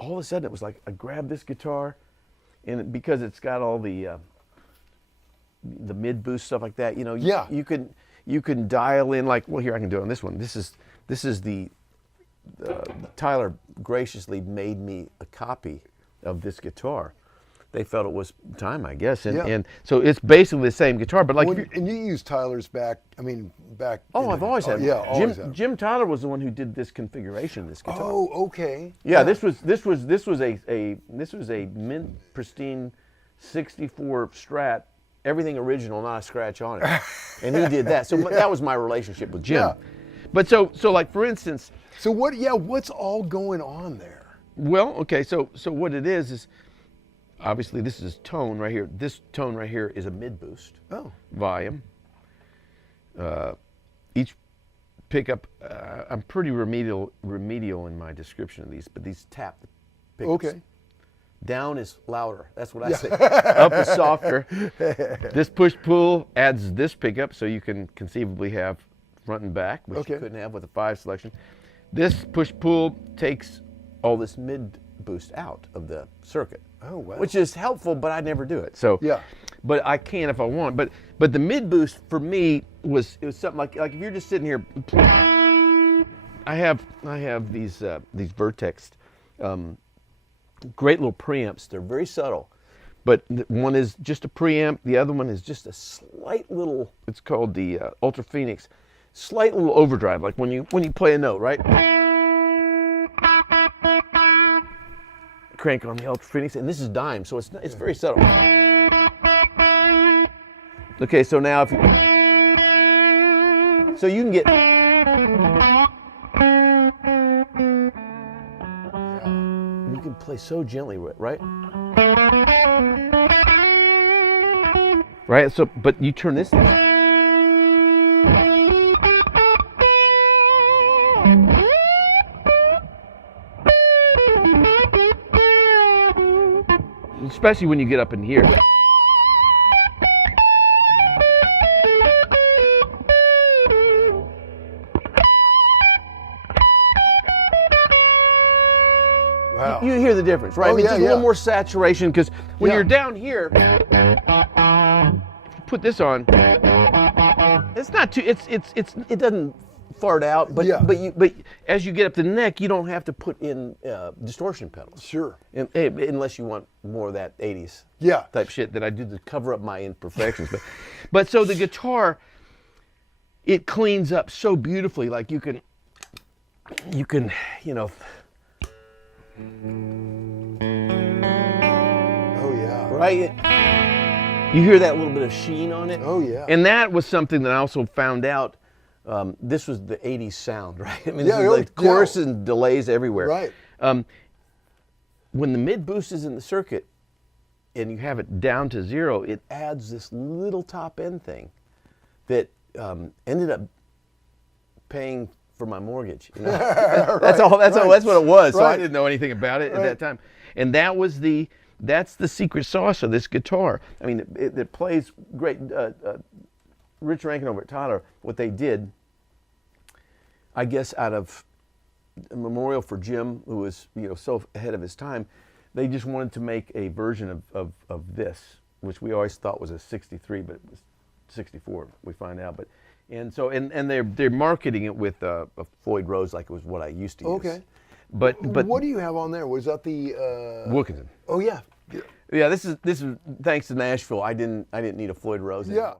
all of a sudden it was like I grabbed this guitar, and because it's got all the mid boost stuff like that, you know, Yeah. you can dial in like, well, here I can do it on this one. This is the Tyler graciously made me a copy of this guitar. They felt it was time, I guess, and so it's basically the same guitar. But like, and you use Tyler's back. I mean, back. Oh, I've always had. Yeah, always had. Jim Tyler was the one who did this configuration of this guitar. Oh, okay. Yeah, this was a mint pristine '64 Strat, everything original, not a scratch on it, and he did that. So that was my relationship with Jim. Yeah. But so like for instance. So what? Yeah, what's all going on there? Well, okay, so what it is obviously this is tone right here. This tone right here is a mid boost. Oh. Volume. Each pickup, I'm pretty remedial in my description of these, but these tap pickups. Okay. Down is louder. That's what I say. Up is softer. This push-pull adds this pickup, so you can conceivably have front and back, which you couldn't have with a 5 selection. This push-pull takes all this mid boost out of the circuit. Oh, wow. Which is helpful, but I never do it. So yeah. But I can if I want. But the mid boost for me was something like if you're just sitting here. I have these Vertex, great little preamps. They're very subtle, but one is just a preamp. The other one is just a slight little. It's called the Ultra Phoenix. Slight little overdrive, like when you play a note, right? Crank on the Ultra Phoenix, and this is dime, so it's very subtle. Okay, so now if you can get you can play so gently, right? Right. So, but you turn this. Especially when you get up in here. Wow. You hear the difference, right? Oh, I mean, yeah, just a little more saturation, because when you're down here, if you put this on, it's not too. It doesn't fart out, but as you get up the neck, you don't have to put in distortion pedals. Sure. Unless you want more of that 80s type shit that I do to cover up my imperfections. but so the guitar, it cleans up so beautifully. Like you can Oh yeah. Right? You hear that little bit of sheen on it. Oh yeah. And that was something that I also found out. This was the 80s sound, right? I mean, this is like chorus and delays everywhere. Right. When the mid boost is in the circuit and you have it down to 0, it adds this little top end thing that ended up paying for my mortgage. You know? That's what it was. So I didn't know anything about it at that time. And that's the secret sauce of this guitar. I mean, it plays great. Rich Rankin over at Tyler, what they did, I guess, out of a memorial for Jim, who was so ahead of his time, they just wanted to make a version of this, which we always thought was a '63, but it was '64. We find out, and they're marketing it with a Floyd Rose, like it was what I used to use. Okay. But what do you have on there? Was that the Wilkinson? Oh yeah. Yeah, this is thanks to Nashville. I didn't need a Floyd Rose anymore. Yeah.